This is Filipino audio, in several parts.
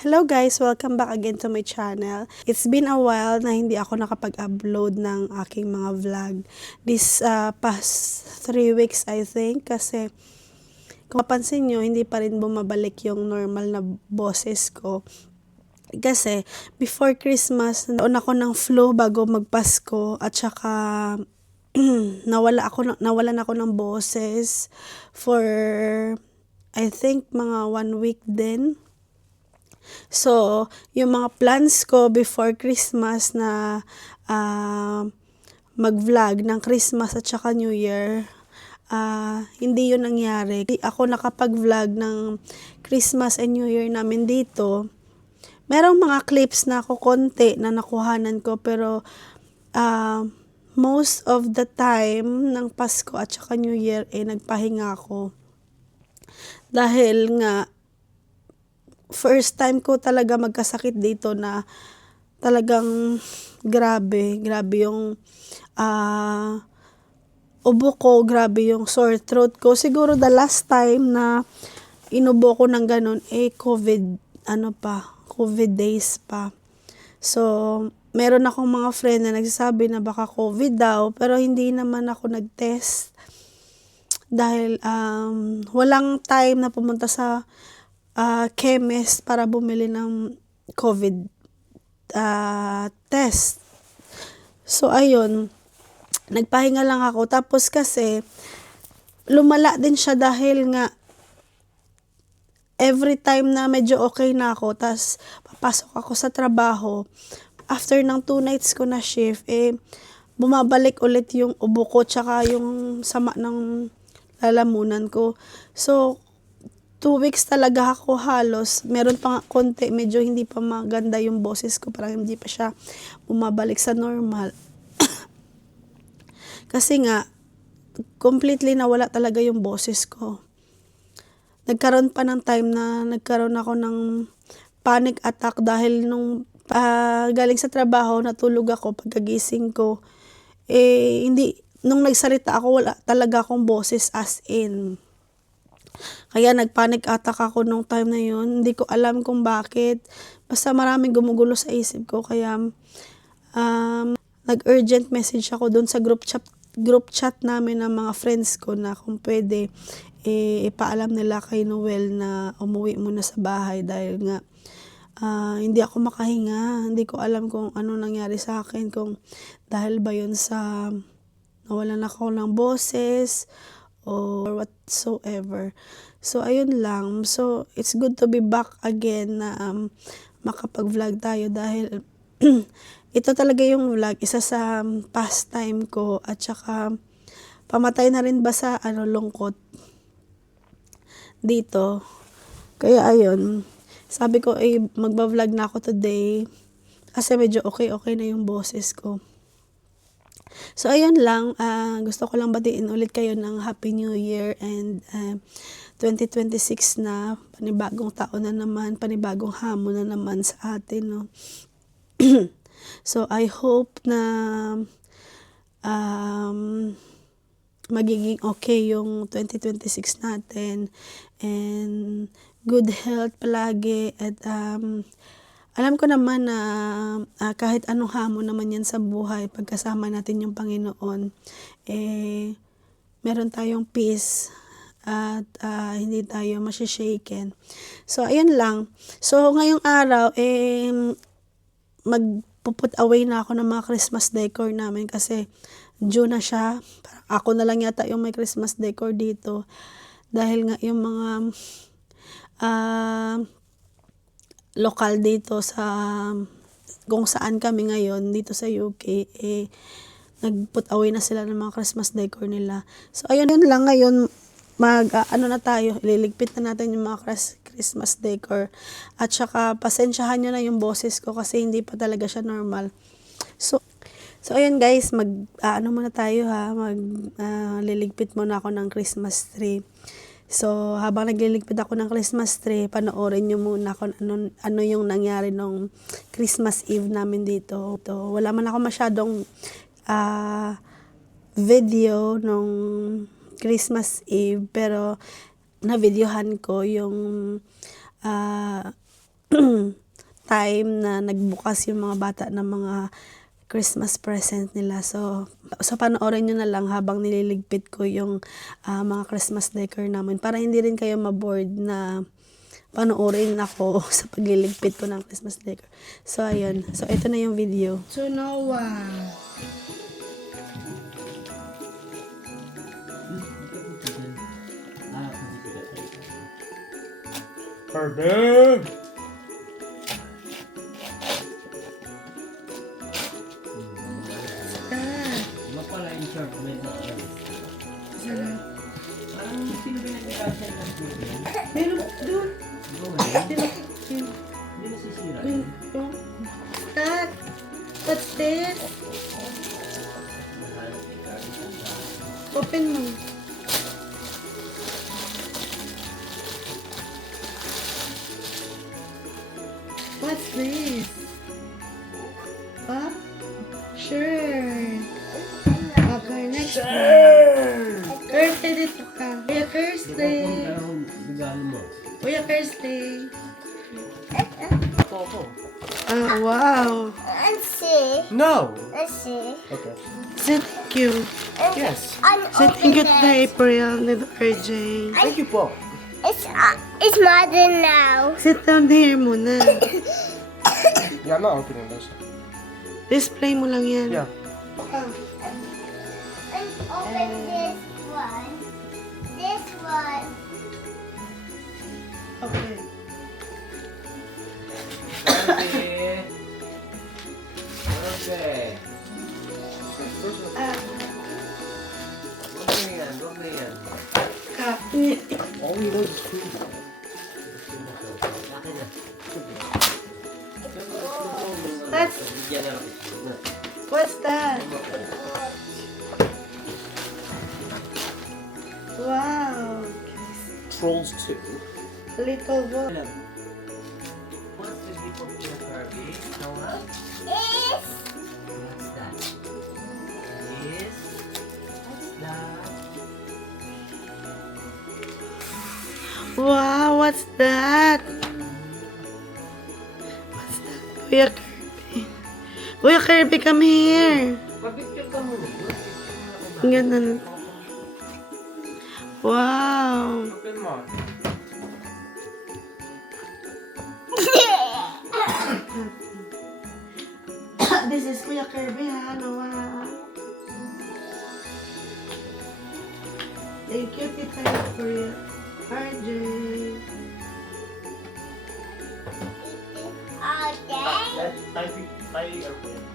Hello guys! Welcome back again to my channel. It's been a while na hindi ako nakapag-upload ng aking mga vlog. This past 3 weeks I think kasi kung mapansin nyo, hindi pa rin bumabalik yung normal na boses ko. Kasi before Christmas, naon ako ng flu bago magpasko at saka nawalan ako ng boses for I think mga 1 week din. So, yung mga plans ko before Christmas na mag-vlog ng Christmas at saka New Year, hindi yun nangyari. Ako nakapag-vlog ng Christmas and New Year namin dito. Merong mga clips na ako konti na nakuhanan ko pero most of the time ng Pasko at saka New Year nagpahinga ako. Dahil nga first time ko talaga magkasakit dito na talagang grabe yung ubo ko, grabe yung sore throat ko. Siguro the last time na inubo ko ng ganun, COVID days pa. So, meron akong mga friend na nagsasabi na baka COVID daw, pero hindi naman ako nag-test. Dahil walang time na pumunta sa chemist para bumili ng COVID test. So, ayun, nagpahinga lang ako. Tapos kasi, lumala din siya dahil nga, every time na medyo okay na ako, tas papasok ako sa trabaho, after ng 2 nights ko na shift, bumabalik ulit yung ubo ko, tsaka yung sama ng lalamunan ko. So, 2 weeks talaga ako halos. Meron pa nga konti, medyo hindi pa maganda yung boses ko. Parang hindi pa siya bumabalik sa normal. Kasi nga, completely nawala talaga yung boses ko. Nagkaroon pa ng time na nagkaroon ako ng panic attack dahil nung galing sa trabaho, natulog ako pagkagising ko. Nung nagsalita ako, wala talaga akong boses as in. Kaya nagpanic attack ako nung time na yun. Hindi ko alam kung bakit. Basta maraming gumugulo sa isip ko. Kaya nag-urgent message ako doon sa group chat namin ng mga friends ko na kung pwede ipaalam nila kay Noel na umuwi muna sa bahay dahil nga hindi ako makahinga. Hindi ko alam kung ano nangyari sa akin. Kung dahil ba yun sa nawalan ako ng boses or whatsoever. So, ayun lang. So, it's good to be back again na makapag-vlog tayo dahil ito talaga yung vlog, isa sa pastime ko at saka pamatay na rin ba sa lungkot dito. Kaya ayun, sabi ko magba-vlog na ako today kasi medyo okay na yung boses ko. So, ayun lang. Gusto ko lang batiin ulit kayo ng Happy New Year and 2026 na. Panibagong taon na naman. Panibagong hamon na naman sa atin, no? So, I hope na magiging okay yung 2026 natin. And good health palagi. At alam ko naman na kahit anong hamon naman yan sa buhay, pagkasama natin yung Panginoon, meron tayong peace at hindi tayo masishaken. So, ayun lang. So, ngayong araw, magpuput away na ako ng mga Christmas decor namin kasi June na siya. Parang ako na lang yata yung may Christmas decor dito. Dahil nga yung mga lokal dito sa kung saan kami ngayon dito sa UK nag-put away na sila ng mga Christmas decor nila. So ayun lang ngayon na tayo, ililigpit na natin yung mga Christmas decor at saka pasensyahan nyo na yung boses ko kasi hindi pa talaga siya normal. So ayun guys, muna tayo ha, liligpit muna ako ng Christmas tree. So, habang nagliligpit ako ng Christmas tree, panoorin nyo muna kung ano yung nangyari nung Christmas Eve namin dito. Wala man ako masyadong video nung Christmas Eve, pero na-videohan ko yung time na nagbukas yung mga bata ng mga Christmas present nila. So panoorin nyo na lang habang nililigpit ko yung mga Christmas decor namin para hindi rin kayo maboard na panoorin ako sa pagliligpit ko ng Christmas decor. So ayun. So ito na yung video. So Noah. Herbert! Iba pala yung short med na siya. Parang sino ba nag-i-asya ng video? Meron doon. Hindi nasisira. Dad, what's this? Open mo. What's this? Huh? Shirt. Okay, next one. Thursday dito ka. Kuya Thursday. Anong regalo mo? Kuya Thursday. Opo. Ah, wow. Let's see. No! Let's see. Okay. Say thank you. Yes. Say thank you to the April and the RJ. Thank you po. It's mother now. Sit down here muna. Yeah, I'm not opening this. Display mo lang yan. Yeah. And open this one. This one. Okay. Okay. Okay. Ah, Huwag na yan. copy. All we know is food. Akin na. That's, Bigyan na lang. what's that? Wow. Trolls 2. Little boy. What's the people in the Kirby? Noah? Is What's that? Is what's that? Wow, what's that? What's that? Kuya Kirby. Kuya Kirby, come here. Pag-picture ka muna. Ang ganda nun. Wow. Open mo. This is Kuya Kirby, ha? Noah. Thank you, Tita Kuya RJ. okay. Tayo airplane.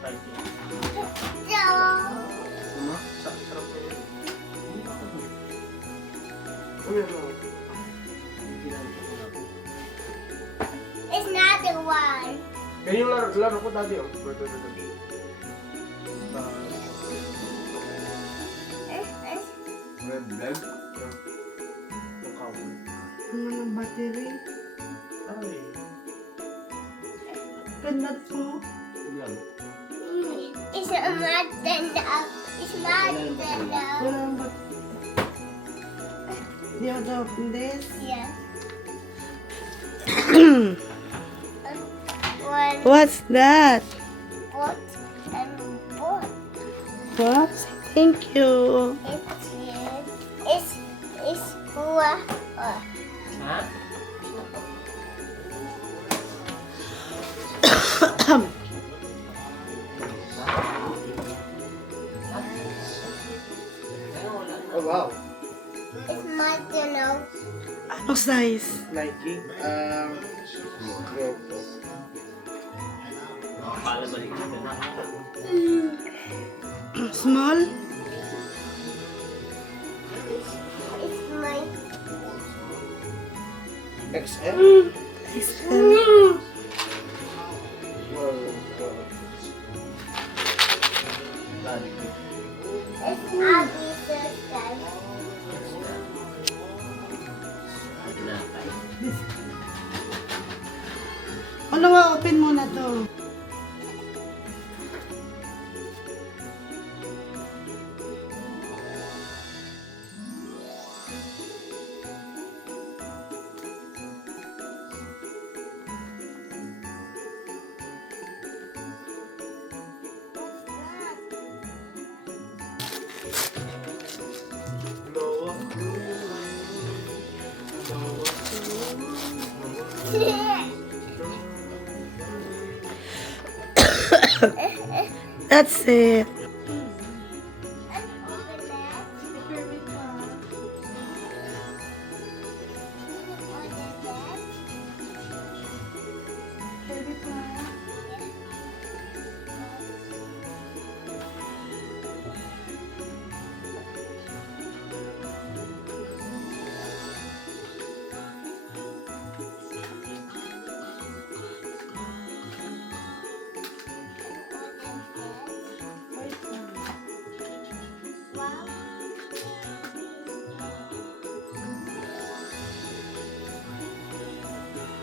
Tayo. So Sarap ko yun. it's not the one. Yan yung laro ko dati. Red leg. Yung cowboy. Ang mga battery. Ay. Ganda to. Yan. It's not mother now. It's mother now. Walang bat... Do you want to open this? Yeah. One What's that? pot and pot. What? Thank you. It's four. Ha? Oh wow. It's mother now. Ano size? Nike. Pala balik ka na. Small? It's my. XL? XL. It's Abby sister. Ano nga, open muna to. That's it.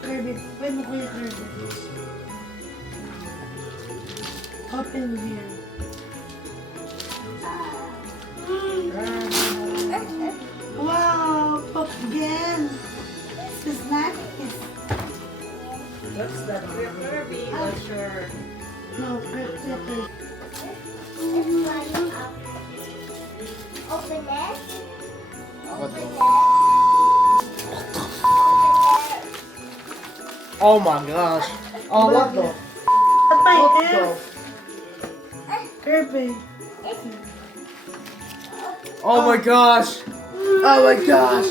Kirby, pwede mo kuya Kirby. Open here. Wow, pop again. This is nice. What's that? Kirby, what's your... No, Kirby. Open it. Oh my gosh. Oh, what the? What my What F? the? Kirby. Oh my gosh. Oh my gosh.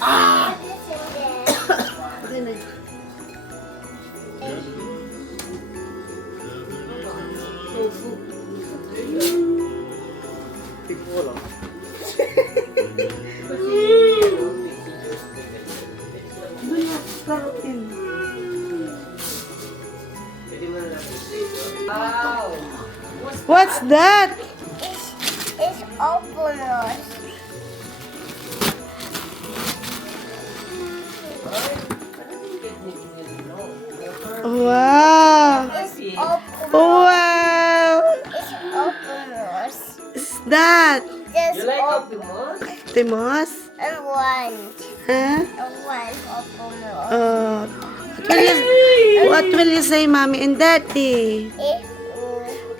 Ah! Okay na. Doon na, laruin. Wow. What's that? It's open. Wow. It's open. Wow. It's open. What's that? Just You like open. Optimus? Timos? And one. Huh? And one open. What will you say, mommy and daddy? It,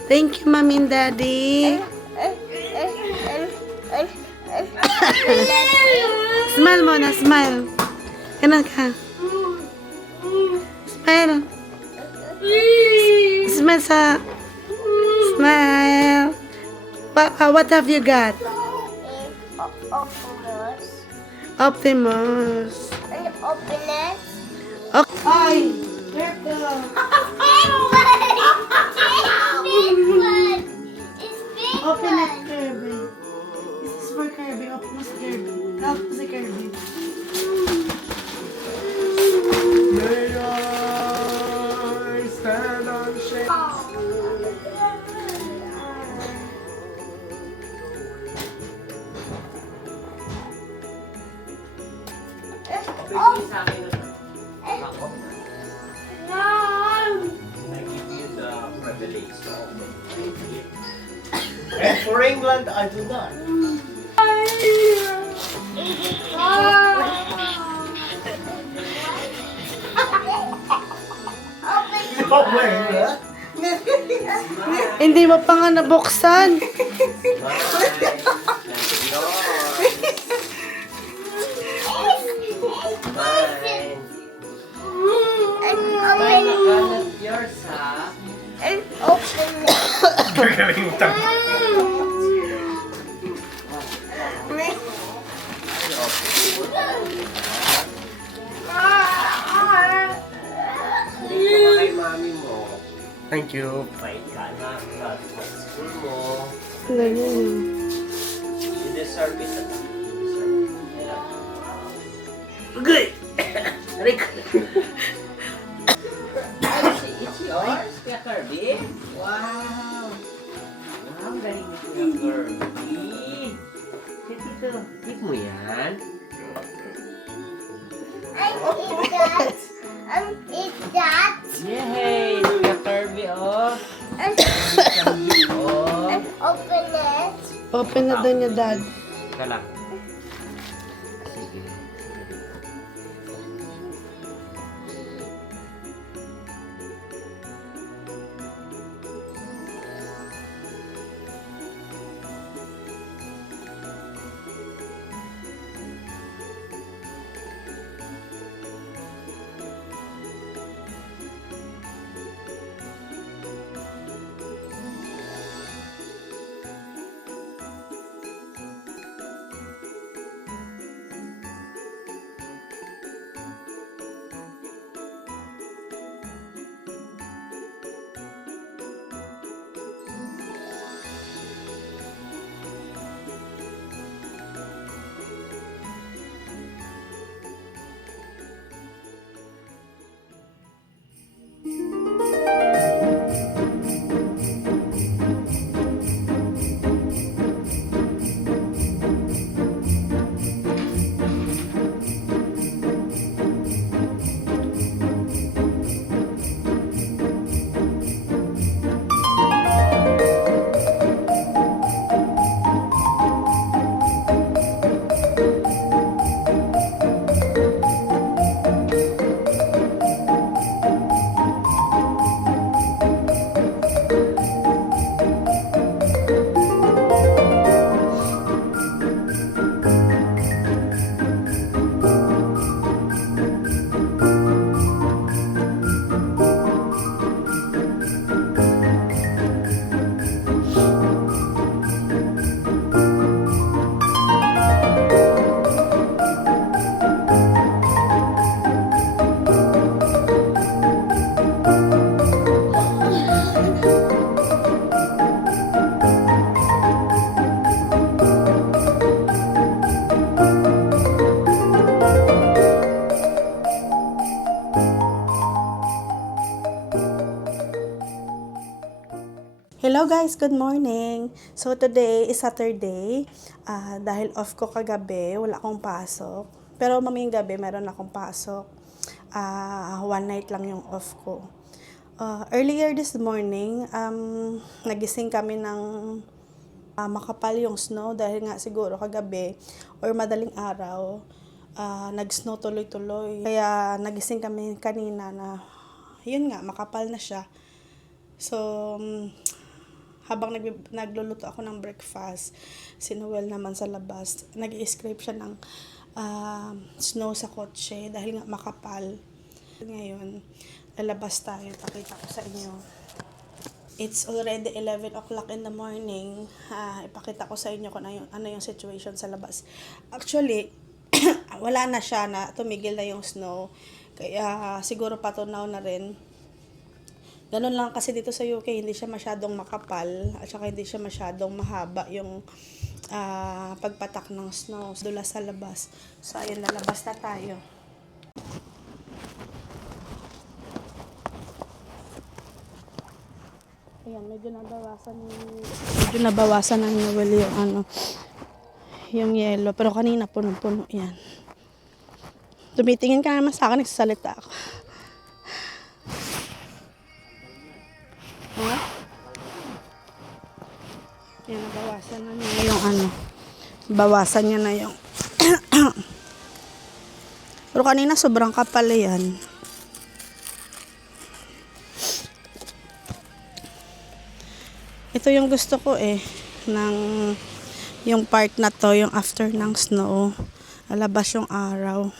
Thank you, mommy and daddy. Smile mo na, smile. Ganun ka. Smile. Smile sa... Smile. What have you got? Optimus. And open it. Okay. Ay! Careful. Open it, Kirby. This is for Kirby. Optimus Kirby. Help mo si Kirby. May I stand on shame? Sa akin ako. I give you the privilege to open. And for England, I do not. No way, huh? Hindi mo pa nga nabuksan. Yours, ha? And open it. Kay mami mo. Thank you. May ka na. Sa school mo. Ganyan yun. You deserve it. Good. Rick. It's yours, Kuya Kirby? Wow! Wow, ang galing ni Kuya Kirby. Dito, eat mo yan. Eat that. Eat that. Yay! Kuya Kirby, oh. And Oh. open it. Open na daw niya, dad. Ika lang. Sige. Hello guys, good morning. So today is Saturday. Dahil off ko kagabi, wala akong pasok. Pero mamayang gabi meron akong pasok. One night lang yung off ko. Earlier this morning, nagising kami ng makapal yung snow dahil nga siguro kagabi or madaling araw, nag-snow tuloy-tuloy. Kaya nagising kami kanina na yun nga, makapal na siya. So, habang nagluluto ako ng breakfast, si Noel naman sa labas, nag-i-scrape siya ng snow sa kotse dahil nga makapal. Ngayon, lalabas tayo, pakita ko sa inyo. It's already 11 o'clock in the morning. Ipakita ko sa inyo kung ano yung situation sa labas. Actually, wala na siya, na tumigil na yung snow. Kaya siguro patunaw na rin. Ganun lang kasi dito sa UK, hindi siya masyadong makapal at saka hindi siya masyadong mahaba yung pagpatak ng snow. Dula sa labas. So, ayun, lalabas na tayo. Ayan, medyo nabawasan ng Noel yung yellow. Pero kanina punong-puno yan. Tumitingin ka naman sa akin, nagsasalita ako. Yan, nabawasan na niya yung bawasan niya na yung pero kanina sobrang kapal yan. Ito yung gusto ko yung part na to, yung after ng snow, lalabas yung araw.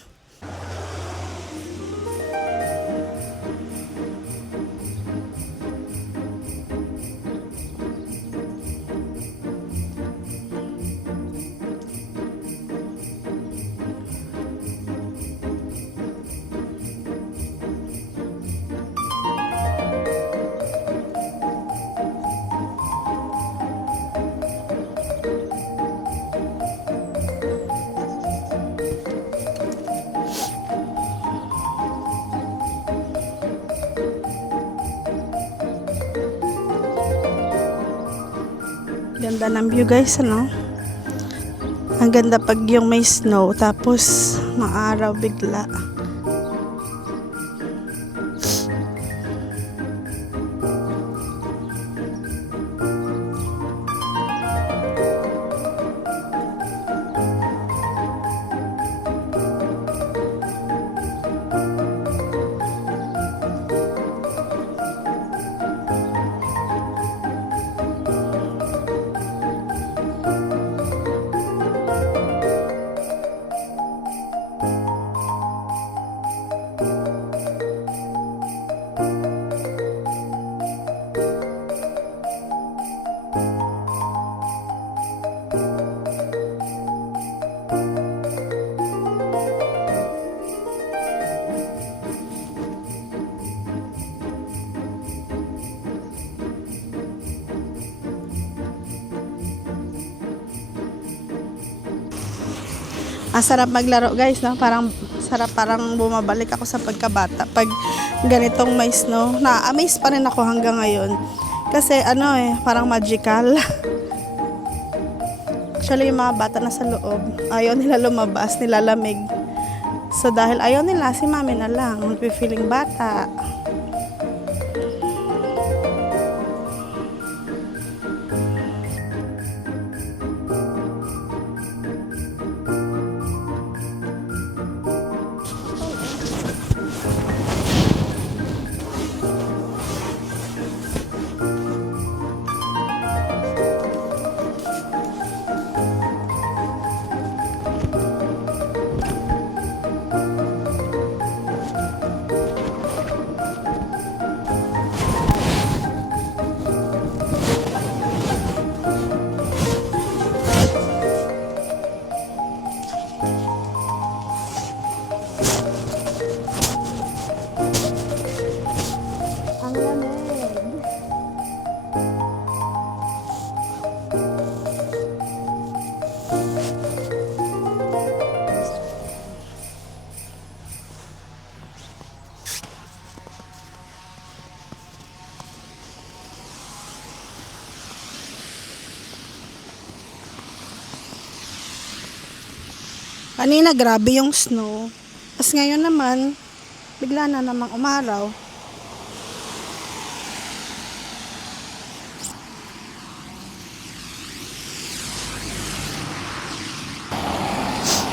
Ganda ng view guys, ano? Ang ganda pag yung may snow tapos maaraw bigla. Ang sarap maglaro guys, no? Parang bumabalik ako sa pagkabata pag ganitong may snow. Na-amaze pa rin ako hanggang ngayon. Kasi parang magical. Actually, yung mga bata na sa loob, ayaw nila lumabas, nilalamig. So dahil ayaw nila, si mami na lang, magpi-feeling bata. Kanina grabe yung snow. Tapos ngayon naman, bigla na namang umaraw.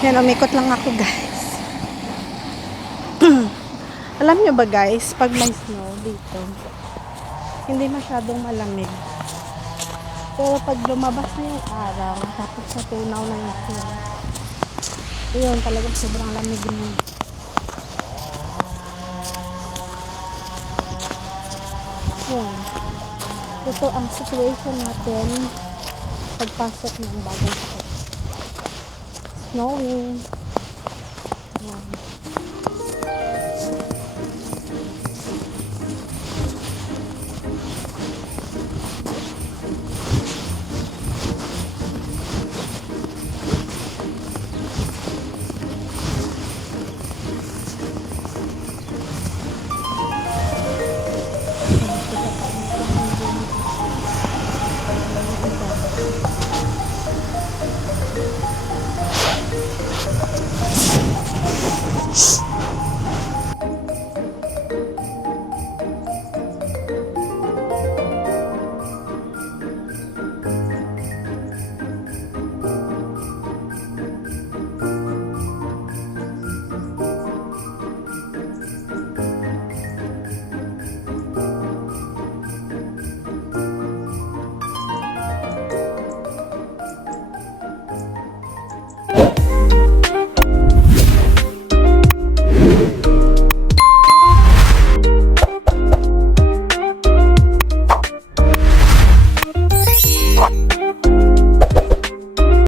Yan, umikot lang ako guys. Alam nyo ba guys, pag may snow dito, hindi masyadong malamig. Pero pag lumabas na yung araw, tapos natunaw na yung snow, ayun, talagang sobrang lamig na. Yun. Ito ang situation natin pagpasok ng bagong taon. Snowing.